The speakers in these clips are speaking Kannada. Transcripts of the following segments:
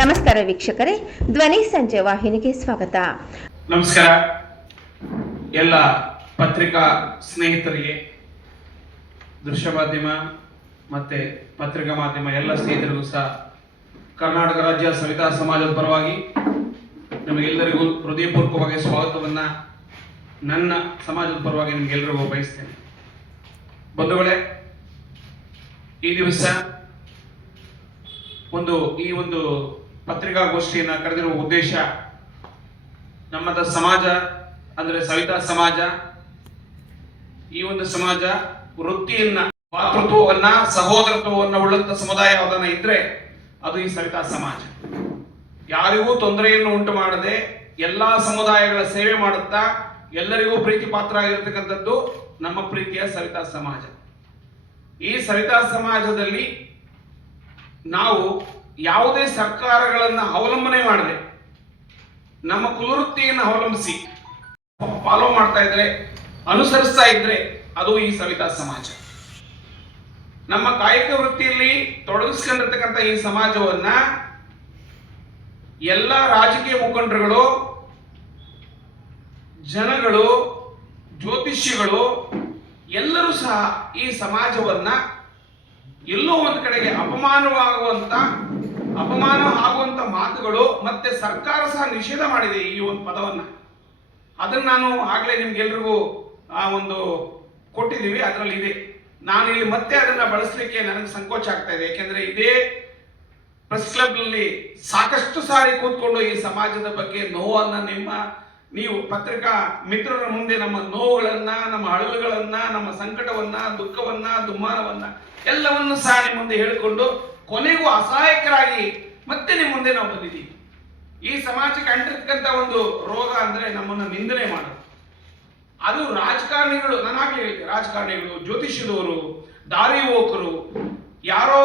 ನಮಸ್ಕಾರ ವೀಕ್ಷಕರೇ, ಧ್ವನಿ ಸಂಜೆ ವಾಹಿನಿಗೆ ಸ್ವಾಗತ. ನಮಸ್ಕಾರ ಎಲ್ಲ ಪತ್ರಿಕಾ ಸ್ನೇಹಿತರಿಗೆ, ದೃಶ್ಯ ಮಾಧ್ಯಮ ಮತ್ತೆ ಪತ್ರಿಕಾ ಮಾಧ್ಯಮ ಎಲ್ಲ ಸ್ನೇಹಿತರಿಗೂ ಸಹ ಕರ್ನಾಟಕ ರಾಜ್ಯ ಸವಿತಾ ಸಮಾಜದ ಪರವಾಗಿ ನಿಮಗೆಲ್ಲರಿಗೂ ಹೃದಯಪೂರ್ವಕವಾಗಿ ಸ್ವಾಗತವನ್ನ ನನ್ನ ಸಮಾಜದ ಪರವಾಗಿ ನಿಮಗೆಲ್ಲರಿಗೂ ಬಯಸ್ತೇನೆ. ಬಂಧುಗಳೇ, ಈ ದಿವಸ ಈ ಒಂದು ಪತ್ರಿಕಾಗೋಷ್ಠಿಯನ್ನು ಕರೆದಿರುವ ಉದ್ದೇಶ, ನಮ್ಮದ ಸಮಾಜ ಅಂದ್ರೆ ಸವಿತಾ ಸಮಾಜ. ಈ ಒಂದು ಸಮಾಜ ವೃತ್ತಿಯನ್ನ, ಮಾತೃತ್ವವನ್ನ, ಸಹೋದರತ್ವವನ್ನ ಉಳ್ಳಂತ ಸಮುದಾಯ ಯಾವುದನ್ನ ಇದ್ರೆ ಅದು ಈ ಸವಿತಾ ಸಮಾಜ. ಯಾರಿಗೂ ತೊಂದರೆಯನ್ನು ಉಂಟು ಮಾಡದೆ ಎಲ್ಲಾ ಸಮುದಾಯಗಳ ಸೇವೆ ಮಾಡುತ್ತಾ ಎಲ್ಲರಿಗೂ ಪ್ರೀತಿ ಪಾತ್ರ ಆಗಿರ್ತಕ್ಕಂಥದ್ದು ನಮ್ಮ ಪ್ರೀತಿಯ ಸವಿತಾ ಸಮಾಜ. ಈ ಸವಿತಾ ಸಮಾಜದಲ್ಲಿ ನಾವು ಯಾವುದೇ ಸರ್ಕಾರಗಳನ್ನ ಅವಲಂಬನೆ ಮಾಡದೆ ನಮ್ಮ ಕುಲವೃತ್ತಿಯನ್ನು ಅವಲಂಬಿಸಿ ಫಾಲೋ ಮಾಡ್ತಾ ಇದ್ರೆ, ಅನುಸರಿಸ್ತಾ ಇದ್ರೆ ಅದು ಈ ಸವಿತಾ ಸಮಾಜ. ನಮ್ಮ ಕಾಯಕ ವೃತ್ತಿಯಲ್ಲಿ ತೊಡಗಿಸ್ಕೊಂಡಿರ್ತಕ್ಕಂಥ ಈ ಸಮಾಜವನ್ನ ಎಲ್ಲ ರಾಜಕೀಯ ಮುಖಂಡರುಗಳು, ಜನಗಳು, ಜ್ಯೋತಿಷ್ಯಗಳು ಎಲ್ಲರೂ ಸಹ ಈ ಸಮಾಜವನ್ನ ಎಲ್ಲೋ ಒಂದು ಕಡೆಗೆ ಅಪಮಾನ ಆಗುವಂತ ಮಾತುಗಳು, ಮತ್ತೆ ಸರ್ಕಾರ ಸಹ ನಿಷೇಧ ಮಾಡಿದೆ ಈ ಒಂದು ಪದವನ್ನ. ಅದನ್ನ ನಾನು ಆಗ್ಲೇ ನಿಮ್ಗೆಲ್ರಿಗೂ ಕೊಟ್ಟಿದ್ದೀವಿ, ಅದರಲ್ಲಿ ಇದೆ. ನಾನು ಇಲ್ಲಿ ಮತ್ತೆ ಅದನ್ನ ಬಳಸಲಿಕ್ಕೆ ನನಗೆ ಸಂಕೋಚ ಆಗ್ತಾ ಇದೆ. ಯಾಕೆಂದ್ರೆ ಇದೇ ಪ್ರೆಸ್ ಕ್ಲಬ್ ನಲ್ಲಿ ಸಾಕಷ್ಟು ಸಾರಿ ಕೂತ್ಕೊಂಡು ಈ ಸಮಾಜದ ಬಗ್ಗೆ ನೋವನ್ನ ನೀವು ಪತ್ರಿಕಾ ಮಿತ್ರರ ಮುಂದೆ ನಮ್ಮ ನೋವುಗಳನ್ನ, ನಮ್ಮ ಅಳಲುಗಳನ್ನ, ನಮ್ಮ ಸಂಕಟವನ್ನ, ದುಃಖವನ್ನ, ದುಮ್ಮಾನವನ್ನ ಎಲ್ಲವನ್ನು ಸಹ ನಿಮ್ಮ ಮುಂದೆ ಹೇಳಿಕೊಂಡು ಕೊನೆಗೂ ಅಸಹಾಯಕರಾಗಿ ಮತ್ತೆ ನಿಮ್ಮ ಮುಂದೆ ನಾವು ಬಂದಿದ್ದೀವಿ. ಈ ಸಮಾಜಕ್ಕೆ ಅಂಟಿರ್ತಕ್ಕಂಥ ಒಂದು ರೋಗ ಅಂದ್ರೆ ನಮ್ಮನ್ನ ನಿಂದನೆ ಮಾಡೋದು. ಅದು ರಾಜಕಾರಣಿಗಳು, ನಾನಾಗ್ಲೇ ಹೇಳಿದೆ, ರಾಜಕಾರಣಿಗಳು, ಜ್ಯೋತಿಷ್ಯದವರು, ದಾರಿ ಹೋಕರು, ಯಾರೋ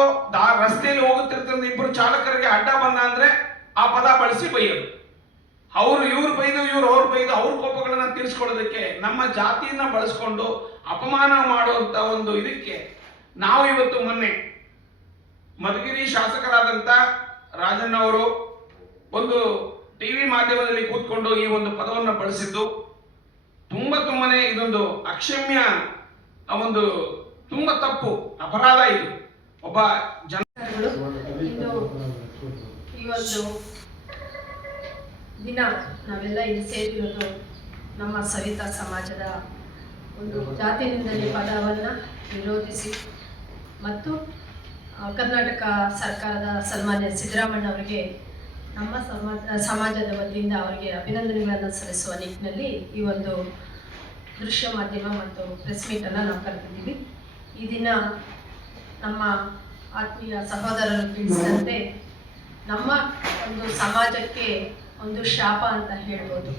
ರಸ್ತೆಯಲ್ಲಿ ಹೋಗುತ್ತಿರ್ತಕ್ಕಂಥ ಇಬ್ಬರು ಚಾಲಕರಿಗೆ ಅಡ್ಡ ಬಂದ ಅಂದ್ರೆ ಆ ಪದ ಬಳಸಿ ಬೈಯೋದು. ಇವ್ರು ಬೈದು ಅವ್ರು ಬೈದು ಅವ್ರ ಕೋಪಗಳನ್ನ ತೀರಿಸ್ಕೊಳ್ಳೋದಕ್ಕೆ ನಮ್ಮ ಜಾತಿಯನ್ನ ಬಳಸ್ಕೊಂಡು ಅಪಮಾನ ಮಾಡುವಂತ ಒಂದು ಇದಕ್ಕೆ ನಾವು ಇವತ್ತು ಮೊನ್ನೆ ಮಧುಗಿರಿ ಶಾಸಕರಾದಂತ ರಾಜಣ್ಣ ಅವರು ಒಂದು ಟಿವಿ ಮಾಧ್ಯಮದಲ್ಲಿ ಕೂತ್ಕೊಂಡು ಈ ಒಂದು ಪದವನ್ನು ಬಳಸಿದ್ದು ತುಂಬಾನೇ ಇದೊಂದು ಅಕ್ಷಮ್ಯ, ತುಂಬಾ ತಪ್ಪು, ಅಪರಾಧ. ಇದು ಒಬ್ಬ ಜನಗಳು ಈ ಒಂದು ದಿನ ನಾವೆಲ್ಲ ಇಲ್ಲಿ ಸೇರಿರೋದು ನಮ್ಮ ಸವಿತಾ ಸಮಾಜದ ಒಂದು ಜಾತಿ ನಿಂದನೆ ಪದವನ್ನು ವಿರೋಧಿಸಿ ಮತ್ತು ಕರ್ನಾಟಕ ಸರ್ಕಾರದ ಸನ್ಮಾನ್ಯ ಸಿದ್ದರಾಮಯ್ಯ ಅವರಿಗೆ ನಮ್ಮ ಸಮಾಜದ ವತಿಯಿಂದ ಅವರಿಗೆ ಅಭಿನಂದನೆಗಳನ್ನು ಸಲ್ಲಿಸುವ ನಿಟ್ಟಿನಲ್ಲಿ ಈ ಒಂದು ದೃಶ್ಯ ಮಾಧ್ಯಮ ಮತ್ತು ಪ್ರೆಸ್ ಮೀಟನ್ನು ನಾವು ಕರೆದಿದ್ದೀವಿ. ಈ ದಿನ ನಮ್ಮ ಆತ್ಮೀಯ ಸಹೋದರರು ತಿಳಿಸಿದಂತೆ ನಮ್ಮ ಒಂದು ಸಮಾಜಕ್ಕೆ ಒಂದು ಶಾಪ ಅಂತ ಹೇಳ್ಬೋದು.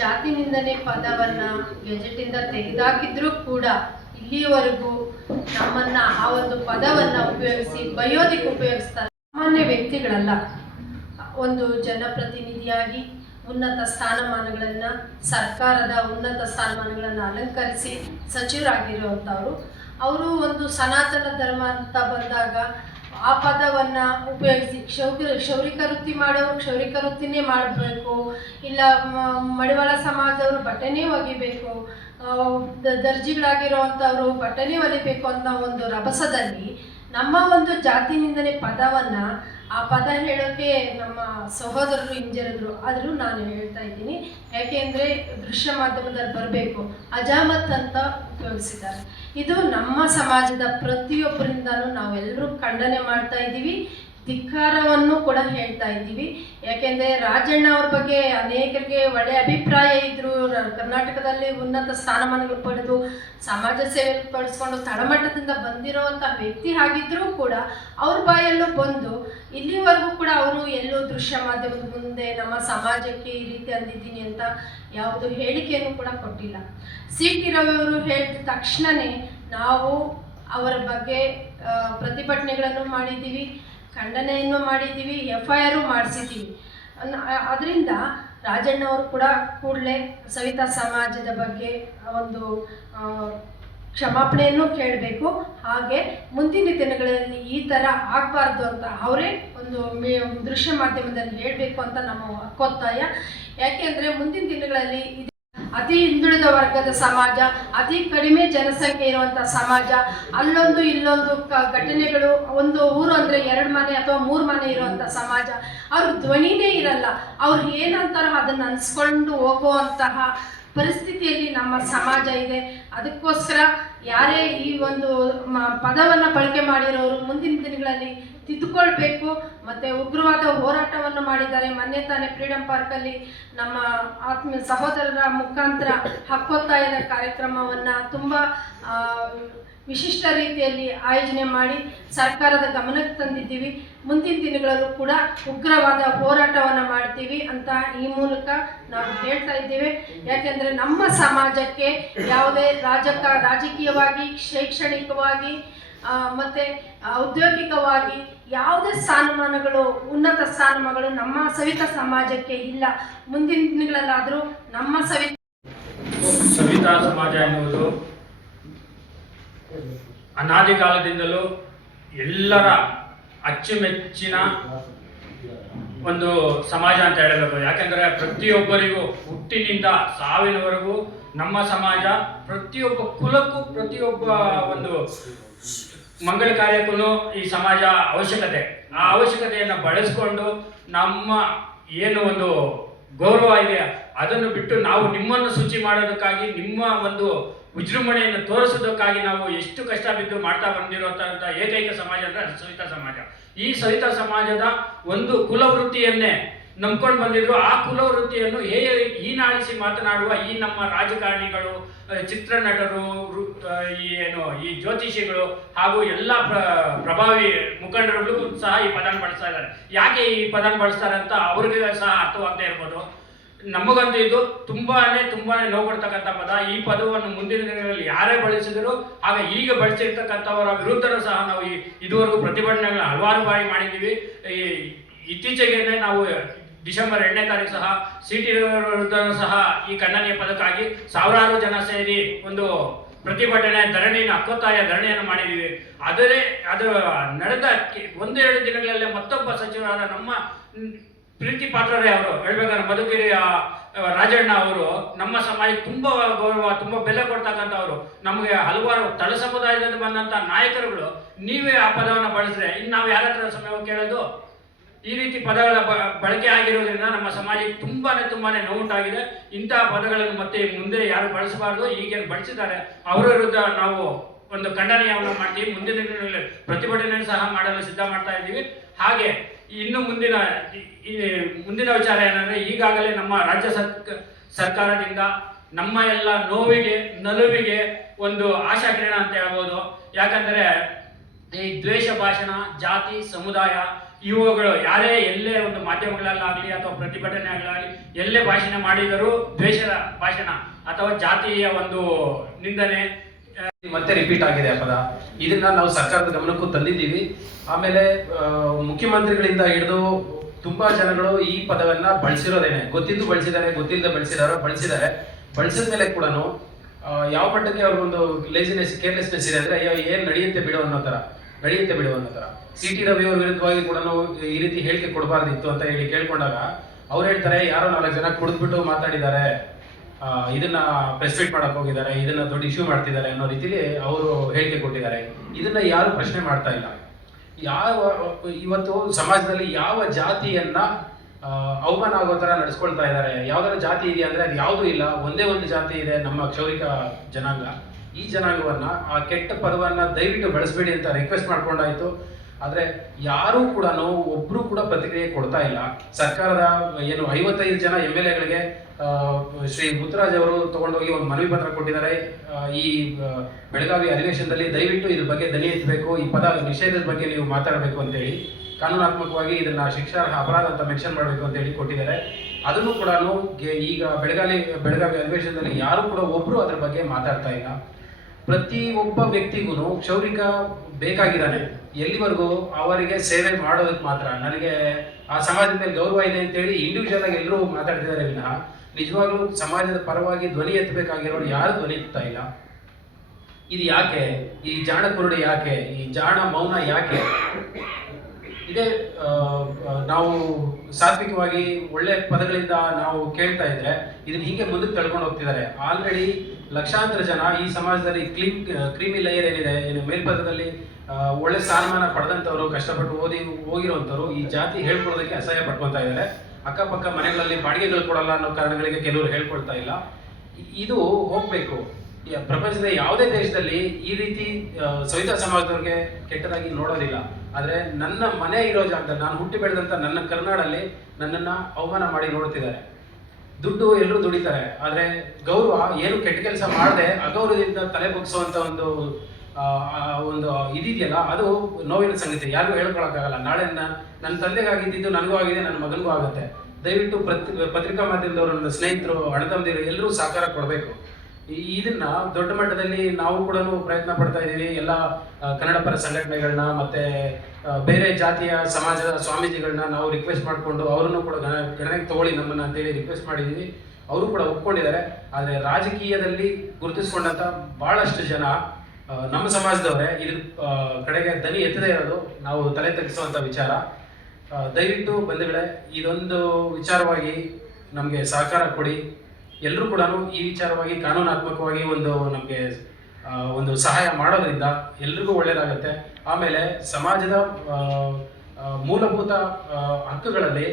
ಜಾತಿ ನಿಂದನೆ ಪದವನ್ನು ಗೆಜೆಟಿಂದ ತೆಗೆದಾಕಿದ್ರೂ ಕೂಡ ಇಲ್ಲಿಯವರೆಗೂ ನಮ್ಮನ್ನ ಆ ಒಂದು ಪದವನ್ನು ಉಪಯೋಗಿಸಿ ಬಯೋದಿಕ್ಕೆ ಉಪಯೋಗಿಸ್ತಾರೆ. ಸಾಮಾನ್ಯ ವ್ಯಕ್ತಿಗಳಲ್ಲ, ಒಂದು ಜನಪ್ರತಿನಿಧಿಯಾಗಿ ಉನ್ನತ ಸ್ಥಾನಮಾನಗಳನ್ನು, ಸರ್ಕಾರದ ಉನ್ನತ ಸ್ಥಾನಮಾನಗಳನ್ನು ಅಲಂಕರಿಸಿ ಸಚಿವರಾಗಿರುವಂಥವ್ರು. ಅವರು ಒಂದು ಸನಾತನ ಧರ್ಮ ಅಂತ ಬಂದಾಗ ಆ ಪದವನ್ನು ಉಪಯೋಗಿಸಿ ಕ್ಷೌರಿಕ ವೃತ್ತಿ ಮಾಡೋರು ಕ್ಷೌರಿಕ ವೃತ್ತಿನೇ ಮಾಡಬೇಕು, ಇಲ್ಲ ಮಡಿವಾಳ ಸಮಾಜದವರು ಬಟ್ಟೆನೇ ಒಗಿಬೇಕು, ದರ್ಜಿಗಳಾಗಿರುವಂಥವ್ರು ಬಟ್ಟೆನೇ ಹೊಲಿಬೇಕು ಅನ್ನೋ ಒಂದು ರಭಸದಲ್ಲಿ ನಮ್ಮ ಒಂದು ಜಾತಿ ನಿಂದನೆ ಪದವನ್ನು, ಆ ಪದ ಹೇಳೋಕ್ಕೆ ನಮ್ಮ ಸಹೋದರರು ಹಿಂಜರಿದ್ರು. ಆದರೂ ನಾನು ಹೇಳ್ತಾ ಇದ್ದೀನಿ, ಯಾಕೆಂದರೆ ದೃಶ್ಯ ಮಾಧ್ಯಮದಲ್ಲಿ ಬರಬೇಕು, ಅಜಾಮತ್ ಅಂತ ಉಪಯೋಗಿಸಿದ್ದಾರೆ. ಇದು ನಮ್ಮ ಸಮಾಜದ ಪ್ರತಿಯೊಬ್ಬರಿಂದಲೂ ನಾವೆಲ್ಲರೂ ಖಂಡನೆ ಮಾಡ್ತಾ ಇದ್ದೀವಿ, ಧಿಕ್ಕಾರವನ್ನು ಕೂಡ ಹೇಳ್ತಾ ಇದ್ದೀವಿ. ಯಾಕೆಂದರೆ ರಾಜಣ್ಣ ಅವ್ರ ಬಗ್ಗೆ ಅನೇಕರಿಗೆ ಒಳ್ಳೆಯ ಅಭಿಪ್ರಾಯ ಇದ್ದರು. ಕರ್ನಾಟಕದಲ್ಲಿ ಉನ್ನತ ಸ್ಥಾನಮಾನಗಳು ಪಡೆದು ಸಮಾಜ ಸೇವೆ ಪಡಿಸ್ಕೊಂಡು ತಳಮಟ್ಟದಿಂದ ಬಂದಿರೋವಂಥ ವ್ಯಕ್ತಿ ಆಗಿದ್ದರೂ ಕೂಡ ಅವ್ರ ಬಾಯಲ್ಲೂ ಬಂದು ಇಲ್ಲಿವರೆಗೂ ಕೂಡ ಅವರು ಎಲ್ಲೂ ದೃಶ್ಯ ಮಾಧ್ಯಮದ ಮುಂದೆ ನಮ್ಮ ಸಮಾಜಕ್ಕೆ ಈ ರೀತಿ ಅಂದಿದ್ದೀನಿ ಅಂತ ಯಾವುದು ಹೇಳಿಕೆಯನ್ನು ಕೂಡ ಕೊಟ್ಟಿಲ್ಲ. ಸಿ.ಟಿ. ರವಿಯವರು ಹೇಳಿದ ತಕ್ಷಣವೇ ನಾವು ಅವರ ಬಗ್ಗೆ ಪ್ರತಿಭಟನೆಗಳನ್ನು ಮಾಡಿದ್ದೀವಿ, ಖಂಡನೆಯನ್ನು ಮಾಡಿದ್ದೀವಿ, FIR ಮಾಡಿಸಿದ್ದೀವಿ. ಅದರಿಂದ ರಾಜಣ್ಣ ಅವರು ಕೂಡ ಕೂಡಲೇ ಸವಿತಾ ಸಮಾಜದ ಬಗ್ಗೆ ಒಂದು ಕ್ಷಮಾಪಣೆಯನ್ನು ಕೇಳಬೇಕು. ಹಾಗೆ ಮುಂದಿನ ದಿನಗಳಲ್ಲಿ ಈ ಥರ ಆಗಬಾರ್ದು ಅಂತ ಅವರೇ ಒಂದು ದೃಶ್ಯ ಮಾಧ್ಯಮದಲ್ಲಿ ಹೇಳಬೇಕು ಅಂತ ನಮ್ಮ ಹಕ್ಕೊತ್ತಾಯ. ಯಾಕೆಂದರೆ ಮುಂದಿನ ದಿನಗಳಲ್ಲಿ ಅತಿ ಹಿಂದುಳಿದ ವರ್ಗದ ಸಮಾಜ, ಅತಿ ಕಡಿಮೆ ಜನಸಂಖ್ಯೆ ಇರುವಂಥ ಸಮಾಜ, ಅಲ್ಲೊಂದು ಇಲ್ಲೊಂದು ಘಟನೆಗಳು, ಒಂದು ಊರು ಅಂದರೆ 2 ಮನೆ ಅಥವಾ 3 ಮನೆ ಇರುವಂಥ ಸಮಾಜ, ಅವ್ರ ಧ್ವನಿನೇ ಇರಲ್ಲ. ಅವ್ರು ಏನಂತಾರೋ ಅದನ್ನು ಅನ್ಸ್ಕೊಂಡು ಹೋಗುವಂತಹ ಪರಿಸ್ಥಿತಿಯಲ್ಲಿ ನಮ್ಮ ಸಮಾಜ ಇದೆ. ಅದಕ್ಕೋಸ್ಕರ ಯಾರೇ ಈ ಒಂದು ಪದವನ್ನು ಬಳಕೆ ಮಾಡಿರೋರು ಮುಂದಿನ ದಿನಗಳಲ್ಲಿ ತಿದ್ದುಕೊಳ್ಬೇಕು. ಮತ್ತು ಉಗ್ರವಾದ ಹೋರಾಟವನ್ನು ಮಾಡಿದ್ದಾರೆ. ಮೊನ್ನೆ ತಾನೇ ಫ್ರೀಡಂ ಪಾರ್ಕಲ್ಲಿ ನಮ್ಮ ಆತ್ಮೀಯ ಸಹೋದರರ ಮುಖಾಂತರ ಹಕ್ಕೊತ್ತಾಯದ ಕಾರ್ಯಕ್ರಮವನ್ನು ತುಂಬ ವಿಶಿಷ್ಟ ರೀತಿಯಲ್ಲಿ ಆಯೋಜನೆ ಮಾಡಿ ಸರ್ಕಾರದ ಗಮನಕ್ಕೆ ತಂದಿದ್ದೀವಿ. ಮುಂದಿನ ದಿನಗಳಲ್ಲೂ ಕೂಡ ಉಗ್ರವಾದ ಹೋರಾಟವನ್ನು ಮಾಡ್ತೀವಿ ಅಂತ ಈ ಮೂಲಕ ನಾವು ಹೇಳ್ತಾ ಇದ್ದೇವೆ. ಯಾಕೆಂದರೆ ನಮ್ಮ ಸಮಾಜಕ್ಕೆ ಯಾವುದೇ ರಾಜಕೀಯವಾಗಿ, ಶೈಕ್ಷಣಿಕವಾಗಿ ಮತ್ತು ಔದ್ಯೋಗಿಕವಾಗಿ ಯಾವುದೇ ಸ್ಥಾನಮಾನಗಳು, ಉನ್ನತ ಸ್ಥಾನಮಾನಗಳು ನಮ್ಮ ಸವಿತಾ ಸಮಾಜಕ್ಕೆ ಇಲ್ಲ. ಮುಂದಿನ ದಿನಗಳಲ್ಲಾದರೂ ನಮ್ಮ ಸವಿತಾ ಸಮಾಜ ಎನ್ನುವುದು ಅನಾದಿ ಕಾಲದಿಂದಲೂ ಎಲ್ಲರ ಅಚ್ಚುಮೆಚ್ಚಿನ ಒಂದು ಸಮಾಜ ಅಂತ ಹೇಳಬೇಕು. ಯಾಕೆಂದರೆ ಪ್ರತಿಯೊಬ್ಬರಿಗೂ ಹುಟ್ಟಿನಿಂದ ಸಾವಿನವರೆಗೂ ನಮ್ಮ ಸಮಾಜ ಪ್ರತಿಯೊಬ್ಬ ಕುಲಕ್ಕೂ, ಪ್ರತಿಯೊಬ್ಬ ಒಂದು ಮಂಗಳ ಕಾರ್ಯಕ್ಕೂ ಈ ಸಮಾಜ ಅವಶ್ಯಕತೆ. ಆ ಅವಶ್ಯಕತೆಯನ್ನು ಬಳಸ್ಕೊಂಡು ನಮ್ಮ ಏನು ಒಂದು ಗೌರವ ಇದೆ ಅದನ್ನು ಬಿಟ್ಟು ನಾವು ನಿಮ್ಮನ್ನು ಶುಚಿ ಮಾಡೋದಕ್ಕಾಗಿ, ನಿಮ್ಮ ಒಂದು ವಿಜೃಂಭಣೆಯನ್ನು ತೋರಿಸೋದಕ್ಕಾಗಿ ನಾವು ಎಷ್ಟು ಕಷ್ಟ ಬಿದ್ದು ಮಾಡ್ತಾ ಬಂದಿರುವಂಥ ಏಕೈಕ ಸಮಾಜ ಅಂದರೆ ಸವಿತಾ ಸಮಾಜ. ಈ ಸವಿತಾ ಸಮಾಜದ ಒಂದು ಕುಲವೃತ್ತಿಯನ್ನೇ ನಂಬ್ಕೊಂಡು ಬಂದಿದ್ರು. ಆ ಕುಲವೃತ್ತಿಯನ್ನು ಹೀನಾಳಿಸಿ ಮಾತನಾಡುವ ಈ ನಮ್ಮ ರಾಜಕಾರಣಿಗಳು, ಚಿತ್ರನಟರು, ಈ ಜ್ಯೋತಿಷಿಗಳು ಹಾಗೂ ಎಲ್ಲ ಪ್ರಭಾವಿ ಮುಖಂಡರುಗಳು ಸಹ ಈ ಪದನ ಬಳಸ್ತಾ ಇದ್ದಾರೆ. ಯಾಕೆ ಈ ಪದನ ಬಳಸ್ತಾರೆ ಅಂತ ಅವ್ರಿಗೆ ಸಹ ಅರ್ಥವಾಗದೇ ಇರ್ಬೋದು. ನಮಗಂತೂ ಇದು ತುಂಬಾನೇ ನೋವು ಕೊಡ್ತಕ್ಕಂಥ ಪದ. ಈ ಪದವನ್ನು ಮುಂದಿನ ದಿನಗಳಲ್ಲಿ ಯಾರೇ ಬಳಸಿದ್ರು, ಆಗ ಈಗ ಬಳಸಿರ್ತಕ್ಕಂಥವರ ವಿರುದ್ಧನೂ ಸಹ ನಾವು ಇದುವರೆಗೂ ಪ್ರತಿಭಟನೆಗಳನ್ನ ಹಲವಾರು ಬಾರಿ ಮಾಡಿದ್ದೀವಿ. ಇತ್ತೀಚೆಗೆ ನಾವು ಡಿಸೆಂಬರ್ 2ನೇ ತಾರೀಕು ಸಹ CT ವಿರುದ್ಧ ಸಹ ಈ ಖಂಡನೀಯ ಪದಕ್ಕಾಗಿ ಸಾವಿರಾರು ಜನ ಸೇರಿ ಒಂದು ಪ್ರತಿಭಟನೆ, ಹಕ್ಕೊತ್ತಾಯ ಧರಣಿಯನ್ನು ಮಾಡಿದ್ದೀವಿ. ಅದು ನಡೆದ 1-2 ದಿನಗಳಲ್ಲೇ ಮತ್ತೊಬ್ಬ ಸಚಿವರಾದ ನಮ್ಮ ಪ್ರೀತಿ ಪಾತ್ರರೇ ಅವರು ಹೇಳ್ಬೇಕಾದ್ರೆ ಮಧುಗಿರಿ ರಾಜಣ್ಣ ಅವರು ನಮ್ಮ ಸಮಾಜಕ್ಕೆ ತುಂಬ ಗೌರವ, ತುಂಬ ಬೆಲೆ ಕೊಡ್ತಕ್ಕಂಥವ್ರು. ನಮಗೆ ಹಲವಾರು ತಳ ಸಮುದಾಯದಿಂದ ಬಂದಂಥ ನಾಯಕರುಗಳು ನೀವೇ ಆ ಪದವನ್ನು ಬಳಸಿದ್ರೆ ಇನ್ನು ನಾವು ಯಾರ ಹತ್ರ ಸಮಯ ಕೇಳೋದು? ಈ ರೀತಿ ಪದಗಳ ಬಳಕೆ ಆಗಿರೋದ್ರಿಂದ ನಮ್ಮ ಸಮಾಜಕ್ಕೆ ತುಂಬಾನೇ ನೋವುಂಟಾಗಿದೆ. ಇಂತಹ ಪದಗಳನ್ನು ಮತ್ತೆ ಮುಂದೆ ಯಾರು ಬಳಸಬಾರ್ದು. ಈಗೇನು ಬಳಸಿದ್ದಾರೆ ಅವರ ವಿರುದ್ಧ ನಾವು ಒಂದು ಖಂಡನೀಯವನ್ನು ಮಾಡ್ತೀವಿ. ಮುಂದಿನ ದಿನಗಳಲ್ಲಿ ಪ್ರತಿಭಟನೆ ಸಹ ಮಾಡಲು ಸಿದ್ಧ ಮಾಡ್ತಾ ಇದ್ದೀವಿ. ಹಾಗೆ ಇನ್ನು ಮುಂದಿನ ವಿಚಾರ ಏನಂದ್ರೆ, ಈಗಾಗಲೇ ನಮ್ಮ ರಾಜ್ಯ ಸರ್ಕಾರದಿಂದ ನಮ್ಮ ಎಲ್ಲ ನೋವಿಗೆ, ನಲುವಿಗೆ ಒಂದು ಆಶಾಕಿರಣ ಅಂತ ಹೇಳ್ಬೋದು. ಯಾಕಂದರೆ ಈ ದ್ವೇಷ ಭಾಷಣ, ಜಾತಿ, ಸಮುದಾಯ ಇವುಗಳು ಯಾರೇ ಎಲ್ಲೇ ಒಂದು ಮಾಧ್ಯಮಗಳಲ್ಲಾಗಲಿ ಅಥವಾ ಪ್ರತಿಭಟನೆ ಆಗಲಿ ಎಲ್ಲೇ ಭಾಷಣ ಮಾಡಿದರೂ ದ್ವೇಷದ ಭಾಷಣ ಅಥವಾ ಜಾತಿಯ ಒಂದು ನಿಂದನೆ ಮತ್ತೆ ರಿಪೀಟ್ ಆಗಿದೆ ಆ ಪದ. ಇದನ್ನ ನಾವು ಸರ್ಕಾರದ ಗಮನಕ್ಕೂ ತಂದಿದ್ದೀವಿ. ಆಮೇಲೆ ಮುಖ್ಯಮಂತ್ರಿಗಳಿಂದ ಹಿಡಿದು ತುಂಬಾ ಜನಗಳು ಈ ಪದವನ್ನ ಬಳಸಿರೋದೇನೆ, ಗೊತ್ತಿದ್ದು ಬಳಸಿದ್ದಾರೆ, ಗೊತ್ತಿಲ್ಲದೆ ಬಳಸಿದ್ದಾರೆ. ಬಳಸಿದ ಮೇಲೆ ಕೂಡ ಯಾವ ಮಟ್ಟಕ್ಕೆ ಅವ್ರಿಗೊಂದು ಲೇಸಿನೆಸ್, ಕೇರ್ಲೆಸ್ನೆಸ್ ಇದೆ ಅಂದ್ರೆ ಏನ್ ನಡೆಯುತ್ತೆ ಬಿಡು ಅನ್ನೋ ತರ. CT ರವಿ ಅವ್ರ ವಿರುದ್ಧವಾಗಿ ಕೂಡ ಈ ರೀತಿ ಹೇಳಿಕೆ ಕೊಡಬಾರ್ದಿತ್ತು ಅಂತ ಹೇಳಿ ಕೇಳ್ಕೊಂಡಾಗ ಅವ್ರು ಹೇಳ್ತಾರೆ, ಯಾರೋ 4 ಜನ ಕುಡಿದ್ಬಿಟ್ಟು ಮಾತಾಡಿದ್ದಾರೆ, ಇದನ್ನ ಪ್ರೆಸ್ ಮೀಟ್ ಮಾಡಕ್ ಹೋಗಿದ್ದಾರೆ, ಇದನ್ನ ದೊಡ್ಡ ಇಶ್ಯೂ ಮಾಡ್ತಿದ್ದಾರೆ ಅನ್ನೋ ರೀತಿಲಿ ಅವರು ಹೇಳಿಕೆ ಕೊಟ್ಟಿದ್ದಾರೆ. ಇದನ್ನ ಯಾರು ಪ್ರಶ್ನೆ ಮಾಡ್ತಾ ಇಲ್ಲ. ಇವತ್ತು ಸಮಾಜದಲ್ಲಿ ಯಾವ ಜಾತಿಯನ್ನ ಅವಮಾನ ಆಗೋ ತರ ನಡೆಸ್ಕೊಳ್ತಾ ಇದ್ದಾರೆ. ಯಾವ್ದಾರ ಜಾತಿ ಇದೆಯಾ ಅಂದ್ರೆ ಅದು ಯಾವುದೂ ಇಲ್ಲ. ಒಂದೇ ಒಂದು ಜಾತಿ ಇದೆ, ನಮ್ಮ ಕ್ಷೌರಿಕ ಜನಾಂಗ. ಈ ಜನಾಂಗವನ್ನ ಆ ಕೆಟ್ಟ ಪದವನ್ನ ದಯವಿಟ್ಟು ಬಳಸಬೇಡಿ ಅಂತ ರಿಕ್ವೆಸ್ಟ್ ಮಾಡ್ಕೊಂಡಾಯ್ತು. ಆದ್ರೆ ಯಾರೂ ಕೂಡ ಒಬ್ರು ಕೂಡ ಪ್ರತಿಕ್ರಿಯೆ ಕೊಡ್ತಾ ಇಲ್ಲ. ಸರ್ಕಾರದ ಏನು 55 ಜನ MLAಗಳಿಗೆ ಶ್ರೀ ಮುತ್ತರಾಜ್ ಅವರು ತಗೊಂಡೋಗಿ ಒಂದು ಮನವಿ ಪತ್ರ ಕೊಟ್ಟಿದ್ದಾರೆ. ಈ ಬೆಳಗಾವಿ ಅಧಿವೇಶನದಲ್ಲಿ ದಯವಿಟ್ಟು ಇದ್ರ ಬಗ್ಗೆ ದನಿ ಎತ್ತಬೇಕು, ಈ ಪದ ನಿಷೇಧದ ಬಗ್ಗೆ ನೀವು ಮಾತಾಡಬೇಕು ಅಂತೇಳಿ ಕಾನೂನಾತ್ಮಕವಾಗಿ ಇದನ್ನ ಶಿಕ್ಷಾರ್ಹ ಅಪರಾಧ ಅಂತ ಮೆನ್ಷನ್ ಮಾಡಬೇಕು ಅಂತ ಹೇಳಿ ಕೊಟ್ಟಿದ್ದಾರೆ. ಅದನ್ನು ಕೂಡ ಈಗ ಬೆಳಗಾವಿ ಅಧಿವೇಶನದಲ್ಲಿ ಯಾರು ಕೂಡ ಒಬ್ರು ಅದ್ರ ಬಗ್ಗೆ ಮಾತಾಡ್ತಾ ಇಲ್ಲ. ಪ್ರತಿ ಒಬ್ಬ ವ್ಯಕ್ತಿಗೂ ಕ್ಷೌರಿಕ ಬೇಕಾಗಿದ್ದಾನೆ. ಎಲ್ಲಿವರೆಗೂ ಅವರಿಗೆ ಸೇವೆ ಮಾಡೋದಕ್ಕೆ ಮಾತ್ರ. ನನಗೆ ಆ ಸಮಾಜದ ಮೇಲೆ ಗೌರವ ಇದೆ ಅಂತೇಳಿ ಇಂಡಿವಿಜುವಲ್ ಆಗಿ ಎಲ್ಲರೂ ಮಾತಾಡ್ತಿದ್ದಾರೆ ವಿನಃ ನಿಜವಾಗ್ಲೂ ಸಮಾಜದ ಪರವಾಗಿ ಧ್ವನಿ ಎತ್ತಬೇಕಾಗಿರೋರು ಯಾರು ಧ್ವನಿ ಎತ್ತಾ ಇಲ್ಲ. ಇದು ಯಾಕೆ, ಈ ಜಾಣ ಕುರುಡು ಯಾಕೆ, ಈ ಜಾಣ ಮೌನ ಯಾಕೆ? ಇದೇ ನಾವು ಸಾತ್ವಿಕವಾಗಿ ಒಳ್ಳೆ ಪದಗಳಿಂದ ನಾವು ಕೇಳ್ತಾ ಇದ್ರೆ ಇದನ್ನ ಹೀಗೆ ಮುಂದಕ್ಕೆ ತಳ್ಕೊಂಡು ಹೋಗ್ತಿದ್ದಾರೆ. ಆಲ್ರೆಡಿ ಲಕ್ಷಾಂತರ ಜನ ಈ ಸಮಾಜದಲ್ಲಿ ಕ್ರೀಮಿ ಲೇಯರ್ ಏನಿದೆ, ಏನು ಮೇಲ್ಪದದಲ್ಲಿ ಒಳ್ಳೆ ಸ್ಥಾನಮಾನ ಪಡೆದಂಥವ್ರು, ಕಷ್ಟಪಟ್ಟು ಓದಿ ಹೋಗಿರುವಂಥವ್ರು ಈ ಜಾತಿ ಹೇಳ್ಕೊಳ್ಳೋದಕ್ಕೆ ಅಸಹ್ಯ ಪಡ್ಕೊತಾ ಇದ್ದಾರೆ. ಅಕ್ಕಪಕ್ಕ ಮನೆಗಳಲ್ಲಿ ಬಾಡಿಗೆಗಳು ಕೊಡಲ್ಲ ಅನ್ನೋ ಕಾರಣಗಳಿಗೆ ಕೆಲವರು ಹೇಳ್ಕೊಳ್ತಾ ಇಲ್ಲ. ಇದು ಹೋಗ್ಬೇಕು. ಪ್ರಪಂಚದ ಯಾವುದೇ ದೇಶದಲ್ಲಿ ಈ ರೀತಿ ಸವಿತಾ ಸಮಾಜದವ್ರಿಗೆ ಕೆಟ್ಟದಾಗಿ ನೋಡೋದಿಲ್ಲ. ಆದರೆ ನನ್ನ ಮನೆ ಇರೋ ಜಾಗದಲ್ಲಿ, ನಾನು ಹುಟ್ಟಿ ಬೆಳೆದಂಥ ನನ್ನ ಕರ್ನಾಡಲ್ಲಿ ನನ್ನನ್ನು ಅವಮಾನ ಮಾಡಿ ನೋಡ್ತಿದ್ದಾರೆ. ದುಡ್ಡು ಎಲ್ಲರೂ ದುಡಿತಾರೆ, ಆದರೆ ಗೌರವ ಏನು ಕೆಟ್ಟ ಕೆಲಸ ಮಾಡದೆ ಅಗೌರವದಿಂದ ತಲೆ ಬಗ್ಸುವಂಥ ಒಂದು ಇದಿದೆಯಲ್ಲ, ಅದು ನೋವಿನ ಸಂಗತಿ. ಯಾರಿಗೂ ಹೇಳ್ಕೊಳಕ್ಕಾಗಲ್ಲ. ನಾಳೆ ನನ್ನ ತಂದೆಗಾಗಿದ್ದು ನನಗೂ ಆಗಿದೆ, ನನ್ನ ಮಗನಿಗೂ ಆಗುತ್ತೆ. ದಯವಿಟ್ಟು ಪತ್ರಿಕಾ ಮಾಧ್ಯಮದವರು, ನನ್ನ ಸ್ನೇಹಿತರು, ಅಣ್ಣತಮ್ಮದಿರು ಎಲ್ಲರೂ ಸಹಕಾರ ಕೊಡಬೇಕು. ಇದನ್ನ ದೊಡ್ಡ ಮಟ್ಟದಲ್ಲಿ ನಾವು ಕೂಡ ಪ್ರಯತ್ನ ಪಡ್ತಾ ಇದ್ದೀವಿ. ಎಲ್ಲ ಕನ್ನಡ ಪರ ಸಂಘಟನೆಗಳನ್ನ ಮತ್ತೆ ಬೇರೆ ಜಾತಿಯ ಸಮಾಜದ ಸ್ವಾಮೀಜಿಗಳನ್ನ ನಾವು ರಿಕ್ವೆಸ್ಟ್ ಮಾಡಿಕೊಂಡು ಅವರನ್ನು ಕೂಡ ಗಣನೆಗೆ ತಗೊಳ್ಳಿ ನಮ್ಮನ್ನ ಅಂತೇಳಿ ರಿಕ್ವೆಸ್ಟ್ ಮಾಡಿದ್ದೀವಿ. ಅವರು ಕೂಡ ಒಪ್ಕೊಂಡಿದ್ದಾರೆ. ಆದರೆ ರಾಜಕೀಯದಲ್ಲಿ ಗುರುತಿಸ್ಕೊಂಡಂತ ಬಹಳಷ್ಟು ಜನ ನಮ್ಮ ಸಮಾಜದವರೇ ಇದ್ರ ಕಡೆಗೆ ದನಿ ಎತ್ತದೇ ಇರೋದು ನಾವು ತಲೆ ತಗ್ಗಿಸುವಂತ ವಿಚಾರ. ದಯವಿಟ್ಟು ಬಂಧುಗಳೇ, ಇದೊಂದು ವಿಚಾರವಾಗಿ ನಮಗೆ ಸಹಕಾರ ಕೊಡಿ. ಎಲ್ಲರೂ ಕೂಡ ಈ ವಿಚಾರವಾಗಿ ಕಾನೂನಾತ್ಮಕವಾಗಿ ನಮಗೆ ಒಂದು ಸಹಾಯ ಮಾಡೋದ್ರಿಂದ ಎಲ್ರಿಗೂ ಒಳ್ಳೆಯದಾಗುತ್ತೆ. ಆಮೇಲೆ ಸಮಾಜದ ಮೂಲಭೂತ ಹಕ್ಕುಗಳಲ್ಲಿ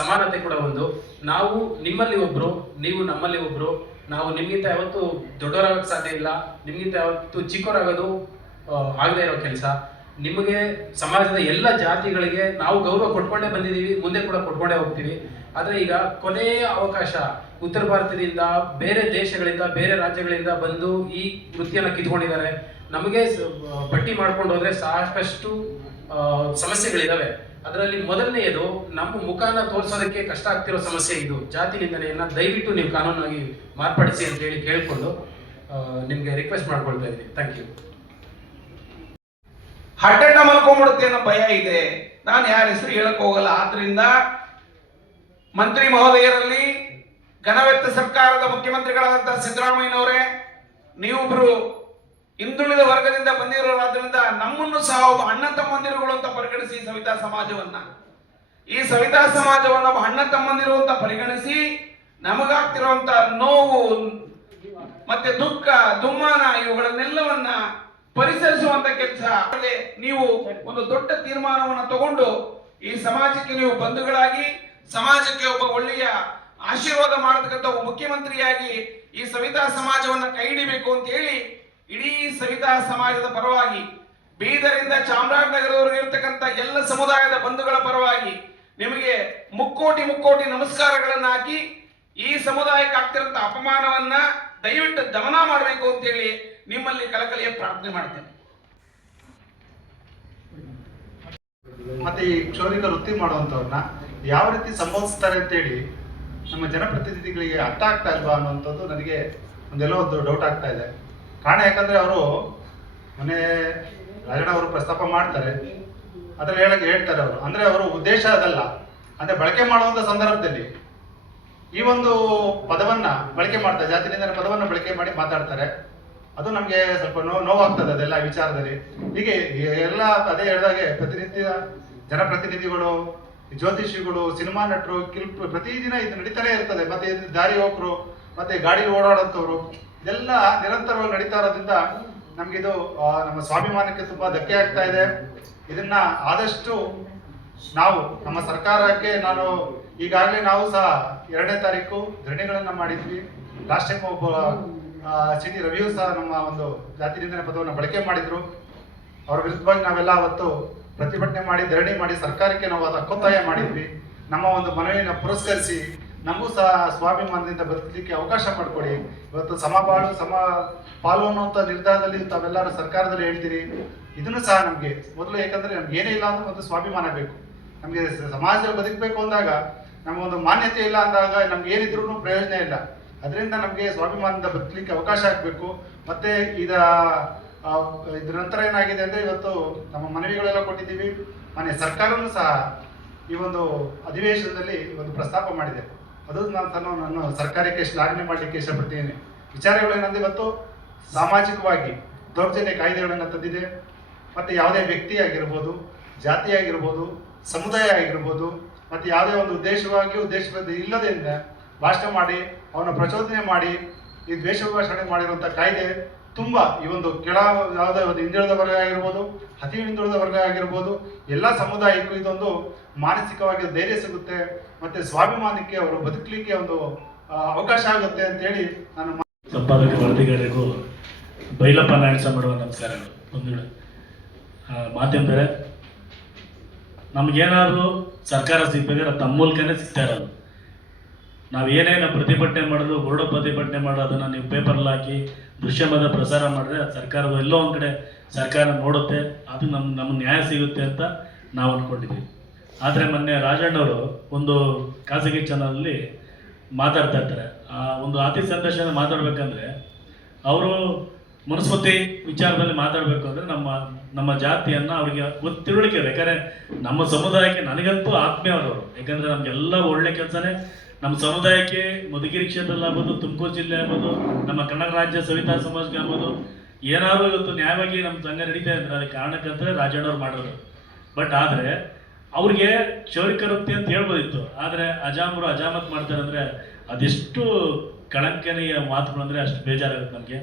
ಸಮಾನತೆ ಕೂಡ ಒಂದು. ನಾವು ನಿಮ್ಮಲ್ಲಿ ಒಬ್ರು, ನೀವು ನಮ್ಮಲ್ಲಿ ಒಬ್ರು. ನಾವು ನಿಮ್ಗಿಂತ ಯಾವತ್ತೂ ದೊಡ್ಡವರಾಗಕ್ಕೆ ಸಾಧ್ಯ ಇಲ್ಲ, ನಿಮ್ಗಿಂತ ಯಾವತ್ತೂ ಚಿಕ್ಕವರಾಗೋದು ಆಗದೇ ಇರೋ ಕೆಲಸ. ನಿಮಗೆ ಸಮಾಜದ ಎಲ್ಲ ಜಾತಿಗಳಿಗೆ ನಾವು ಗೌರವ ಕೊಟ್ಕೊಂಡೇ ಬಂದಿದ್ದೀವಿ, ಮುಂದೆ ಕೂಡ ಕೊಟ್ಕೊಂಡೇ ಹೋಗ್ತೀವಿ. ಆದರೆ ಈಗ ಕೊನೆಯ ಅವಕಾಶ ಉತ್ತರ ಭಾರತದಿಂದ, ಬೇರೆ ದೇಶಗಳಿಂದ, ಬೇರೆ ರಾಜ್ಯಗಳಿಂದ ಬಂದು ಈ ವೃತ್ತಿಯನ್ನು ಕಿತ್ಕೊಂಡಿದ್ದಾರೆ. ನಮಗೆ ಪಟ್ಟಿ ಮಾಡ್ಕೊಂಡು ಹೋದ್ರೆ ಸಾಕಷ್ಟು ಸಮಸ್ಯೆಗಳಿದಾವೆ. ಅದರಲ್ಲಿ ಮೊದಲನೆಯದು ನಮ್ಮ ಮುಖಾನ ತೋರಿಸೋದಕ್ಕೆ ಕಷ್ಟ ಆಗ್ತಿರೋ ಸಮಸ್ಯೆ ಇದು, ಜಾತಿ ನಿಂದನೆಯನ್ನ ದಯವಿಟ್ಟು ನೀವು ಕಾನೂನಾಗಿ ಮಾರ್ಪಡಿಸಿ ಅಂತ ಹೇಳಿ ಕೇಳಿಕೊಂಡು ನಿಮ್ಗೆ ರಿಕ್ವೆಸ್ಟ್ ಮಾಡ್ಕೊಳ್ತಾ ಇದ್ದೀನಿ. Thank you. ಹಡ್ಡಡ್ಡ ಮಲ್ಕೊಂಡ್ಬಿಡುತ್ತೆ ಅನ್ನೋ ಭಯ ಇದೆ. ನಾನು ಯಾರ ಹೆಸರು ಹೇಳಕ್ ಹೋಗಲ್ಲ. ಆದ್ರಿಂದ ಮಂತ್ರಿ ಮಹೋದಯರಲ್ಲಿ, ಘನವೆತ್ತ ಸರ್ಕಾರದ ಮುಖ್ಯಮಂತ್ರಿಗಳಾದಂತಹ ಸಿದ್ದರಾಮಯ್ಯನವರೇ, ನೀವೊಬ್ರು ಹಿಂದುಳಿದ ವರ್ಗದಿಂದ ಬಂದಿರೋರಾದ್ರಿಂದ ನಮ್ಮನ್ನು ಸಹ ಒಬ್ಬ ಅಣ್ಣ ತಮ್ಮಂದಿರುಗಳು ಅಂತ ಪರಿಗಣಿಸಿ ಸವಿತಾ ಸಮಾಜವನ್ನ, ಈ ಸವಿತಾ ಸಮಾಜವನ್ನ ಒಬ್ಬ ಅಣ್ಣ ತಮ್ಮಂದಿರು ಅಂತ ಪರಿಗಣಿಸಿ ನಮಗಾಗ್ತಿರುವಂತ ನೋವು ಮತ್ತೆ ದುಃಖ, ದುಮ್ಮಾನ ಇವುಗಳನ್ನೆಲ್ಲವನ್ನ ಪರಿಸರಿಸುವಂತ ಕೆಲಸ ನೀವು ಒಂದು ದೊಡ್ಡ ತೀರ್ಮಾನವನ್ನು ತಗೊಂಡು ಈ ಸಮಾಜಕ್ಕೆ ನೀವು ಬಂಧುಗಳಾಗಿ, ಸಮಾಜಕ್ಕೆ ಒಬ್ಬ ಒಳ್ಳೆಯ ಆಶೀರ್ವಾದ ಮಾಡತಕ್ಕಂಥ ಒಬ್ಬ ಮುಖ್ಯಮಂತ್ರಿಯಾಗಿ ಈ ಸವಿತಾ ಸಮಾಜವನ್ನ ಕೈ ಹಿಡಿಬೇಕು ಅಂತ ಹೇಳಿ ಇಡೀ ಸವಿತಾ ಸಮಾಜದ ಪರವಾಗಿ, ಬೀದರಿಂದ ಚಾಮರಾಜನಗರದವರೆಗೆ ಇರ್ತಕ್ಕಂಥ ಎಲ್ಲ ಸಮುದಾಯದ ಬಂಧುಗಳ ಪರವಾಗಿ ನಿಮಗೆ ಮುಕ್ಕೋಟಿ ನಮಸ್ಕಾರಗಳನ್ನ ಹಾಕಿ ಈ ಸಮುದಾಯಕ್ಕೆ ಆಗ್ತಿರಂತ ಅಪಮಾನವನ್ನ ದಯವಿಟ್ಟು ದಮನ ಮಾಡಬೇಕು ಅಂತ ಹೇಳಿ ನಿಮ್ಮಲ್ಲಿ ಕಳಕಳಿಯ ಪ್ರಾರ್ಥನೆ ಮಾಡ್ತೇನೆ. ಮತ್ತೆ ಈ ಕ್ಷೌರಿಕ ವೃತ್ತಿ ಮಾಡುವಂಥವ್ರನ್ನ ಯಾವ ರೀತಿ ಸಂಬೋಧಿಸ್ತಾರೆ ಅಂತೇಳಿ ನಮ್ಮ ಜನಪ್ರತಿನಿಧಿಗಳಿಗೆ ಅರ್ಥ ಆಗ್ತಾ ಇಲ್ವಾ ಅನ್ನುವಂಥದ್ದು ನನಗೆ ಒಂದೆಲ್ಲೋ ಒಂದು ಡೌಟ್ ಆಗ್ತಾ ಇದೆ. ಕಾರಣ ಯಾಕಂದ್ರೆ ಅವರು ಮೊನ್ನೆ ರಾಜಣ್ಣ ಅವರು ಪ್ರಸ್ತಾಪ ಮಾಡ್ತಾರೆ, ಅದ್ರಲ್ಲಿ ಹೇಳ್ತಾರೆ ಅವರು, ಅಂದ್ರೆ ಅವರು ಉದ್ದೇಶ ಅದಲ್ಲ, ಅಂದ್ರೆ ಬಳಕೆ ಮಾಡುವಂತ ಸಂದರ್ಭದಲ್ಲಿ ಈ ಒಂದು ಪದವನ್ನ ಬಳಕೆ ಮಾಡ್ತಾರೆ, ಜಾತಿ ನಿಂದನೆ ಪದವನ್ನ ಬಳಕೆ ಮಾಡಿ ಮಾತಾಡ್ತಾರೆ. ಅದು ನಮ್ಗೆ ಸ್ವಲ್ಪ ನೋವಾಗ್ತದೆ ಅದೆಲ್ಲ ವಿಚಾರದಲ್ಲಿ. ಹೀಗೆ ಎಲ್ಲ ಅದೇ ಹೇಳಿದಾಗೆ ಪ್ರತಿನಿತ್ಯ ಜನಪ್ರತಿನಿಧಿಗಳು, ಜ್ಯೋತಿಷಿಗಳು, ಸಿನಿಮಾ ನಟರು, ಪ್ರತಿದಿನ ಇದು ನಡೀತಾನೆ ಇರ್ತದೆ. ಮತ್ತೆ ದಾರಿ ಹೋಕರು, ಮತ್ತೆ ಗಾಡಿ ಓಡಾಡೋಂಥವ್ರು, ಇದೆಲ್ಲ ನಿರಂತರವಾಗಿ ನಡೀತಾ ಇರೋದ್ರಿಂದ ನಮ್ಗಿದು ನಮ್ಮ ಸ್ವಾಭಿಮಾನಕ್ಕೆ ತುಂಬಾ ಧಕ್ಕೆ ಆಗ್ತಾ ಇದೆ. ಇದನ್ನ ಆದಷ್ಟು ನಾವು ನಮ್ಮ ಸರ್ಕಾರಕ್ಕೆ, ನಾನು ಈಗಾಗಲೇ ನಾವು ಸಹ 2ನೇ ತಾರೀಕು ಧರಣಿಗಳನ್ನ ಮಾಡಿದ್ವಿ. ಲಾಸ್ಟ್ ಟೈಮ್ ಒಬ್ಬ ಸಿ.ಟಿ. ರವಿಯು ಸಹ ನಮ್ಮ ಒಂದು ಜಾತಿ ನಿಂದನೆ ಪದವನ್ನು ಬಳಕೆ ಮಾಡಿದ್ರು. ಅವ್ರ ವಿರುದ್ಧವಾಗಿ ನಾವೆಲ್ಲ ಅವತ್ತು ಪ್ರತಿಭಟನೆ ಮಾಡಿ, ಧರಣಿ ಮಾಡಿ ಸರ್ಕಾರಕ್ಕೆ ನಾವು ಅದು ಹಕ್ಕೊತ್ತಾಯ ಮಾಡಿದ್ವಿ. ನಮ್ಮ ಒಂದು ಮನವಿಯನ್ನು ಪುರಸ್ಕರಿಸಿ ನಮಗೂ ಸಹ ಸ್ವಾಭಿಮಾನದಿಂದ ಬದುಕಲಿಕ್ಕೆ ಅವಕಾಶ ಮಾಡಿಕೊಡಿ. ಇವತ್ತು ಸಮಬಾಳು ಸಮ ಪಾಲು ಅನ್ನುವಂಥ ನಿರ್ಧಾರದಲ್ಲಿ ತಾವೆಲ್ಲರೂ ಸರ್ಕಾರದಲ್ಲಿ ಹೇಳ್ತೀರಿ. ಇದನ್ನು ಸಹ ನಮಗೆ ಮೊದಲು, ಯಾಕಂದ್ರೆ ನಮ್ಗೆ ಏನೇ ಇಲ್ಲ ಅಂದ್ರೆ ಒಂದು ಸ್ವಾಭಿಮಾನ ಬೇಕು. ನಮಗೆ ಸಮಾಜದಲ್ಲಿ ಬದುಕಬೇಕು ಅಂದಾಗ ನಮಗೊಂದು ಮಾನ್ಯತೆ ಇಲ್ಲ ಅಂದಾಗ ನಮ್ಗೆ ಏನಿದ್ರು ಪ್ರಯೋಜನ ಇಲ್ಲ. ಅದರಿಂದ ನಮಗೆ ಸ್ವಾಭಿಮಾನದಿಂದ ಬದುಕಲಿಕ್ಕೆ ಅವಕಾಶ ಆಗಬೇಕು. ಮತ್ತೆ ಇದ್ರ ನಂತರ ಏನಾಗಿದೆ ಅಂದ್ರೆ, ಇವತ್ತು ನಮ್ಮ ಮನವಿಗಳೆಲ್ಲ ಕೊಟ್ಟಿದ್ದೀವಿ. ಮನೆ ಸರ್ಕಾರನೂ ಸಹ ಈ ಒಂದು ಅಧಿವೇಶನದಲ್ಲಿ ಒಂದು ಪ್ರಸ್ತಾಪ ಮಾಡಿದೆ. ಅದು ನಾನು ಸರ್ಕಾರಕ್ಕೆ ಶ್ಲಾಘನೆ ಮಾಡಲಿಕ್ಕೆ ಇಷ್ಟಪಡ್ತೀನಿ. ವಿಚಾರಗಳು ಏನಂದ್ರೆ, ಇವತ್ತು ಸಾಮಾಜಿಕವಾಗಿ ದೌರ್ಜನ್ಯ ಕಾಯ್ದೆಗಳನ್ನು ತಂದಿದೆ. ಮತ್ತು ಯಾವುದೇ ವ್ಯಕ್ತಿ ಆಗಿರ್ಬೋದು, ಜಾತಿ ಆಗಿರ್ಬೋದು, ಸಮುದಾಯ ಆಗಿರ್ಬೋದು, ಮತ್ತು ಯಾವುದೇ ಒಂದು ಉದ್ದೇಶವಾದ ಇಲ್ಲದೆ ಭಾಷಣ ಮಾಡಿ ಅವನ ಪ್ರಚೋದನೆ ಮಾಡಿ ಈ ದ್ವೇಷ ಭಾಷಣೆ ಮಾಡಿರುವಂಥ ಕಾಯ್ದೆ ತುಂಬ ಈ ಒಂದು ಯಾವುದೇ ಒಂದು ಹಿಂದುಳಿದ ವರ್ಗ ಆಗಿರ್ಬೋದು, ಅತಿ ಹಿಂದುಳಿದ ವರ್ಗ ಆಗಿರ್ಬೋದು, ಎಲ್ಲ ಸಮುದಾಯಕ್ಕೂ ಇದೊಂದು ಮಾನಸಿಕವಾಗಿ ಧೈರ್ಯ ಸಿಗುತ್ತೆ ಮತ್ತು ಸ್ವಾಭಿಮಾನಕ್ಕೆ ಅವರು ಬದುಕಲಿಕ್ಕೆ ಒಂದು ಅವಕಾಶ ಆಗುತ್ತೆ ಅಂತೇಳಿ ನಾನು ಸಂಪಾದಕ ವರದಿಗಾರರಿಗೂ ಬೈಲಪ್ಪ ನಾಯಕ ಮಾಡುವ ನಮಸ್ಕಾರಗಳು. ಒಂದು ಮಾಧ್ಯಮದವರೇ, ನಮಗೇನಾದರೂ ಸರ್ಕಾರ ಸಿಗಬೇಕಾದ್ರೆ ತಮ್ಮ ಮೂಲಕನೇ ಸಿಗ್ತಾ ಇರೋದು. ನಾವು ಏನೇನು ಪ್ರತಿಭಟನೆ ಮಾಡಿದ್ರು, ಬೋರ್ಡೋ ಪ್ರತಿಭಟನೆ ಮಾಡೋದು, ಅದನ್ನು ನೀವು ಪೇಪರಲ್ಲಿ ಹಾಕಿ ದೃಶ್ಯಮದ ಪ್ರಸಾರ ಮಾಡಿದ್ರೆ ಸರ್ಕಾರದ ಎಲ್ಲೋ ಒಂದು ಕಡೆ ಸರ್ಕಾರ ನೋಡುತ್ತೆ, ಅದು ನಮ್ಗೆ ನ್ಯಾಯ ಸಿಗುತ್ತೆ ಅಂತ ನಾವು ಅಂದ್ಕೊಂಡಿದ್ವಿ. ಆದರೆ ಮೊನ್ನೆ ರಾಜಣ್ಣವರು ಒಂದು ಖಾಸಗಿ ಚಾನಲಲ್ಲಿ ಮಾತಾಡ್ತಾ ಇರ್ತಾರೆ. ಆ ಒಂದು ಅತಿ ಸಂದರ್ಶನ ಮಾತಾಡಬೇಕಂದ್ರೆ ಅವರು ಮನುಸ್ಮೃತಿ ವಿಚಾರದಲ್ಲಿ ಮಾತಾಡಬೇಕು ಅಂದರೆ ನಮ್ಮ ಜಾತಿಯನ್ನು ಅವರಿಗೆ ತಿಳುವಳಿಕೆ ಇರಬೇಕು. ಯಾಕಂದರೆ ನಮ್ಮ ಸಮುದಾಯಕ್ಕೆ ನನಗಂತೂ ಆತ್ಮೀಯವರು, ಯಾಕಂದರೆ ನಮಗೆಲ್ಲ ಒಳ್ಳೆ ಕೆಲಸನೇ ನಮ್ಮ ಸಮುದಾಯಕ್ಕೆ. ಮಧುಗಿರಿ ಕ್ಷೇತ್ರದಲ್ಲಿ ಆಗ್ಬೋದು, ತುಮಕೂರು ಜಿಲ್ಲೆ ಆಗ್ಬೋದು, ನಮ್ಮ ಕನ್ನಡ ರಾಜ್ಯ ಸವಿತಾ ಸಮಾಜಕ್ಕೆ ಆಗ್ಬೋದು, ಏನಾದರೂ ಇವತ್ತು ನ್ಯಾಯವಾಗಿ ನಮ್ಮ ಸಂಘ ನಡೀತಾ ಇದ್ರೆ ಅದಕ್ಕೆ ಕಾರಣಕ್ಕಂತಲೇ ರಾಜಣ್ಣವ್ರು ಮಾಡೋರು. ಬಟ್ ಆದರೆ ಅವ್ರಿಗೆ ಕ್ಷೌರಿಕ ವೃತ್ತಿ ಅಂತ ಹೇಳ್ಬೋದಿತ್ತು. ಆದರೆ ಅಜಾಮತ್ ಮಾಡ್ತಾರೆ ಅಂದರೆ ಅದೆಷ್ಟು ಕಳಂಕನೀಯ ಮಾತುಗಳು ಅಂದರೆ ಅಷ್ಟು ಬೇಜಾರಾಗುತ್ತೆ ನಮಗೆ.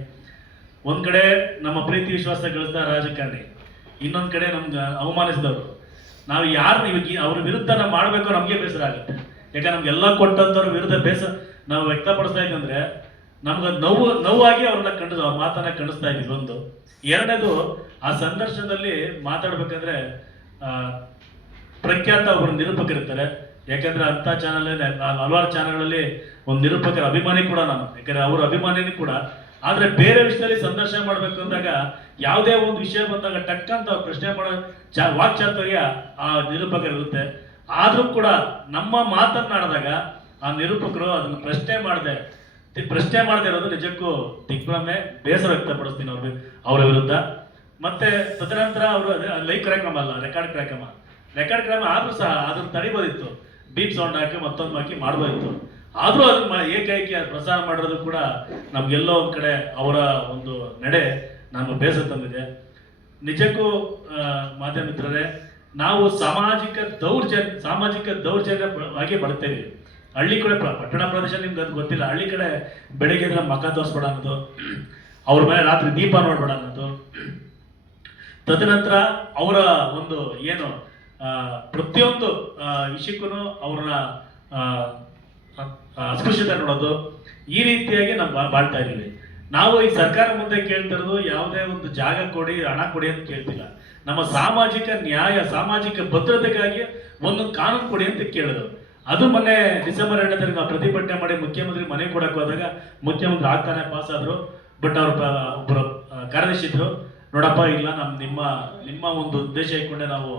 ಒಂದು ಕಡೆ ನಮ್ಮ ಪ್ರೀತಿ ವಿಶ್ವಾಸ ಗಳಿಸಿದ ರಾಜಕಾರಣಿ, ಇನ್ನೊಂದು ಕಡೆ ನಮ್ಗೆ ಅವಮಾನಿಸಿದವರು. ನಾವು ಯಾರು ಅವ್ರ ವಿರುದ್ಧ ನಾವು ಮಾಡಬೇಕು ನಮಗೆ ಬೇಸರ ಆಗುತ್ತೆ. ಯಾಕಂದ್ರೆ ನಮ್ಗೆಲ್ಲ ಕೊಟ್ಟಂಥವ್ರ ವಿರುದ್ಧ ನಾವು ವ್ಯಕ್ತಪಡಿಸ್ತಾ ಇದ್ದಂದ್ರೆ ನಮ್ಗೆ ನೋವಾಗಿ ಅವ್ರನ್ನ ಅವ್ರ ಮಾತನ್ನ ಖಂಡಿಸ್ತಾ ಇದ್ವಿ. ಒಂದು ಎರಡನೇದು, ಆ ಸಂದರ್ಶನದಲ್ಲಿ ಮಾತಾಡ್ಬೇಕಂದ್ರೆ ಪ್ರಖ್ಯಾತ ಒಬ್ಬರು ನಿರೂಪಕರಿರ್ತಾರೆ. ಯಾಕಂದ್ರೆ ಅಂಥ ಚಾನಲ್ ಹಲವಾರು ಚಾನಲ್ಗಳಲ್ಲಿ ಒಂದು ನಿರೂಪಕರ ಅಭಿಮಾನಿ ಕೂಡ ನಾನು, ಯಾಕಂದ್ರೆ ಅವ್ರ ಅಭಿಮಾನಿನೂ ಕೂಡ. ಆದರೆ ಬೇರೆ ವಿಷಯದಲ್ಲಿ ಸಂದರ್ಶನ ಮಾಡಬೇಕು ಅಂದಾಗ ಯಾವುದೇ ಒಂದು ವಿಷಯ ಬಂದಾಗ ಟಕ್ಕಂತ ಪ್ರಶ್ನೆ ಮಾಡೋ ವಾಕ್ಚಾತುರ್ಯ ಆ ನಿರೂಪಕರಿರುತ್ತೆ. ಆದರೂ ಕೂಡ ನಮ್ಮ ಮಾತನ್ನಾಡಿದಾಗ ಆ ನಿರೂಪಕರು ಅದನ್ನು ಪ್ರಶ್ನೆ ಮಾಡದೆ ಇರೋದು ನಿಜಕ್ಕೂ ದಿಗ್ಭ್ರಮೆ, ಬೇಸರ ವ್ಯಕ್ತಪಡಿಸ್ತೀನಿ ಅವರ ವಿರುದ್ಧ. ಮತ್ತೆ ತದನಂತರ ಅವರು ಲೈವ್ ಕಾರ್ಯಕ್ರಮ ಅಲ್ಲ, ರೆಕಾರ್ಡ್ ಕಾರ್ಯಕ್ರಮ ಆದರೂ ಸಹ ಅದನ್ನು ತಡಿಬೋದಿತ್ತು. ಬೀಪ್ ಸೌಂಡ್ ಹಾಕಿ ಮತ್ತೊಂದು ಹಾಕಿ ಮಾಡ್ಬೋದಿತ್ತು. ಆದರೂ ಅದನ್ನ ಏಕೈಕಿ ಪ್ರಸಾರ ಮಾಡೋದು ಕೂಡ ನಮ್ಗೆಲ್ಲೋ ಒಂದು ಕಡೆ ಅವರ ಒಂದು ನಡೆ ನಮ್ಗೆ ಬೇಸರ ತಂದಿದೆ. ನಿಜಕ್ಕೂ ಮಾಧ್ಯಮ ಮಿತ್ರರೇ, ನಾವು ಸಾಮಾಜಿಕ ದೌರ್ಜನ್ಯವಾಗಿ ಬಳಸ್ತೇವೆ. ಹಳ್ಳಿ ಕಡೆ, ಪಟ್ಟಣ ಪ್ರದೇಶ ನಿಮ್ಗೆ ಅದು ಗೊತ್ತಿಲ್ಲ. ಹಳ್ಳಿ ಕಡೆ ಬೆಳಿಗ್ಗೆ ಮಖ ತೋರಿಸ್ಬೇಡ ಅನ್ನೋದು, ಅವ್ರ ಮೇಲೆ ರಾತ್ರಿ ದೀಪ ನೋಡ್ಬೇಡ ಅನ್ನೋದು, ತದನಂತರ ಅವರ ಒಂದು ಏನು ಪ್ರತಿಯೊಂದು ವಿಷಯಕ್ಕೂ ಅವ್ರನ್ನ ಅಸ್ಪೃಶ್ಯತೆ ನೋಡೋದು, ಈ ರೀತಿಯಾಗಿ ನಾವು ಬಾಳ್ತಾ ಇದ್ದೀವಿ. ನಾವು ಈ ಸರ್ಕಾರ ಮುಂದೆ ಕೇಳ್ತಿರೋದು ಯಾವುದೇ ಒಂದು ಜಾಗ ಕೊಡಿ, ಹಣ ಕೊಡಿ ಅಂತ ಕೇಳ್ತಿಲ್ಲ. ನಮ್ಮ ಸಾಮಾಜಿಕ ನ್ಯಾಯ, ಸಾಮಾಜಿಕ ಭದ್ರತೆಗಾಗಿ ಒಂದು ಕಾನೂನು ಕೊಡಿ ಅಂತ ಕೇಳೋದು. ಅದು ಮೊನ್ನೆ ಡಿಸೆಂಬರ್ 2ನೇ ತಾರೀಕು ನಾವು ಪ್ರತಿಭಟನೆ ಮಾಡಿ ಮುಖ್ಯಮಂತ್ರಿ ಮನೆ ಕೊಡಕ್ಕೆ ಹೋದಾಗ ಮುಖ್ಯಮಂತ್ರಿ ಆಗ್ತಾನೆ ಪಾಸ್ ಆದ್ರು. ಬಟ್ ಅವ್ರ ಒಬ್ಬರು ಕಾರ್ಯದರ್ಶಿ ಇದ್ರು, ನೋಡಪ್ಪ ಇಲ್ಲ ನಿಮ್ಮ ಒಂದು ಉದ್ದೇಶ ಇಟ್ಕೊಂಡೆ ನಾವು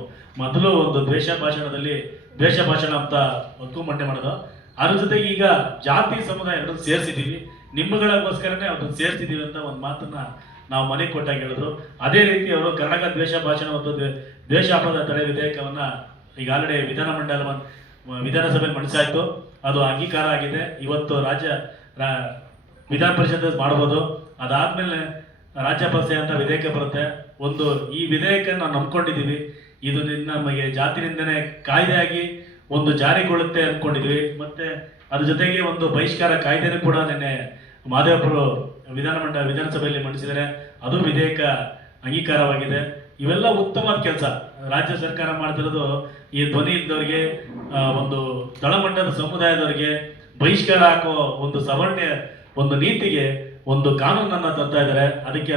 ಮೊದಲು ಒಂದು ದ್ವೇಷ ಭಾಷಣ ಅಂತ ಒತ್ತು ಮಂಡನೆ ಮಾಡೋದು. ಅದ್ರ ಜೊತೆಗೆ ಈಗ ಜಾತಿ ಸಮುದಾಯ ಎರಡನ್ನು ಸೇರಿಸಿದ್ದೀವಿ, ನಿಮ್ಮಗಳಿಗೋಸ್ಕರನೇ ಅದನ್ನು ಸೇರಿಸಿದ್ದೀವಿ ಅಂತ ಒಂದು ಮಾತನ್ನ ನಾವು ಮನೆಗೆ ಕೊಟ್ಟಾಗ ಹೇಳಿದ್ರು. ಅದೇ ರೀತಿ ಅವರು ಕರ್ನಾಟಕ ದ್ವೇಷ ಭಾಷಣ ಮತ್ತು ದ್ವೇಷಾಪದ ತಡೆ ವಿಧೇಯಕವನ್ನ ಈಗ ಆಲ್ರೆಡಿ ವಿಧಾನಸಭೆಯಲ್ಲಿ ಮಂಡಿಸಾಯಿತು. ಅದು ಅಂಗೀಕಾರ ಆಗಿದೆ. ಇವತ್ತು ವಿಧಾನ ಪರಿಷತ್ ಮಾಡ್ಬೋದು. ಅದಾದ್ಮೇಲೆ ರಾಜ್ಯಪಾಲ ಅಂತ ವಿಧೇಯಕ ಬರುತ್ತೆ. ಈ ವಿಧೇಯಕ ನಾವು ನಂಬ್ಕೊಂಡಿದ್ದೀವಿ, ಇದು ನಮಗೆ ಜಾತಿನಿಂದನೇ ಕಾಯ್ದೆಯಾಗಿ ಒಂದು ಜಾರಿಗೊಳ್ಳುತ್ತೆ ಅಂದ್ಕೊಂಡಿದ್ವಿ. ಮತ್ತೆ ಅದ್ರ ಜೊತೆಗೆ ಒಂದು ಬಹಿಷ್ಕಾರ ಕಾಯ್ದೆನೂ ಕೂಡ ನಿನ್ನೆ ಮಾದೇವಪುರ ವಿಧಾನಸಭೆಯಲ್ಲಿ ಮಂಡಿಸಿದರೆ ಅದು ವಿಧೇಯಕ ಅಂಗೀಕಾರವಾಗಿದೆ. ಇವೆಲ್ಲ ಉತ್ತಮವಾದ ಕೆಲಸ ರಾಜ್ಯ ಸರ್ಕಾರ ಮಾಡ್ತಿರೋದು. ಈ ಧ್ವನಿ ಇದ್ದವರಿಗೆ, ಒಂದು ತಳಮಟ್ಟದ ಸಮುದಾಯದವರಿಗೆ ಬಹಿಷ್ಕಾರ ಹಾಕೋ ಒಂದು ಸವರ್ಣ ಒಂದು ನೀತಿಗೆ ಒಂದು ಕಾನೂನನ್ನು ತರ್ತಾ ಇದ್ದಾರೆ. ಅದಕ್ಕೆ